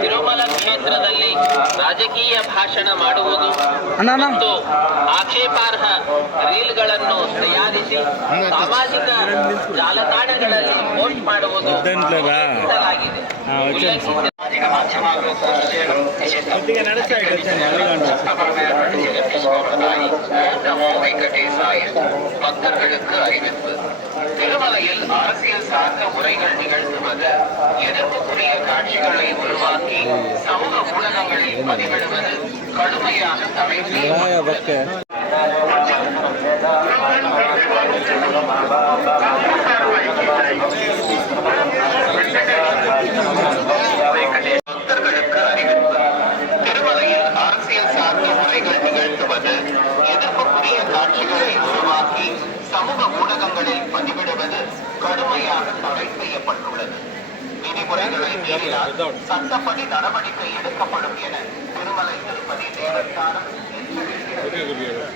ತಿರುಮಲ ಕ್ಷೇತ್ರದಲ್ಲಿ ರಾಜಕೀಯ ಭಾಷಣ ಮಾಡುವುದು ಮತ್ತು ಆಕ್ಷೇಪಾರ್ಹ ರೀಲ್ಗಳನ್ನು ತಯಾರಿಸಿ ಸಾಮಾಜಿಕ ಜಾಲತಾಣಗಳಲ್ಲಿ ಪೋಸ್ಟ್ ಮಾಡುವುದು ಉಲ್ಲಂಘಿಸಲಾಗಿದೆ. பக்தர்களுக்கு அறிவிப்பு. திருமலையில் அரசியல் சார்ந்த உரைகள் நிகழ்த்துவது, எதிர்ப்புக்குரிய காட்சிகளை உருவாக்கி சமூக ஊடகங்களில் பதிவிடுவது கடுமையாக தடை செய்யப்பட்டுள்ளது. பக்தர்களுக்கு அறிவிப்பு. திருமலையில் அரசியல் சார்ந்த உரைகள் நிகழ்த்துவது, எதிர்ப்புக்குரிய காட்சிகளை உருவாக்கி சமூக ஊடகங்களில் பதிவிடுவது கடுமையாக தடை செய்யப்பட்டுள்ளது. விதிமுறைகளை மீறினால் சட்டப்படி நடவடிக்கை எடுக்கப்படும் என திருமலை திருப்பதி தேவஸ்தானம் எச்சரிக்கிறது.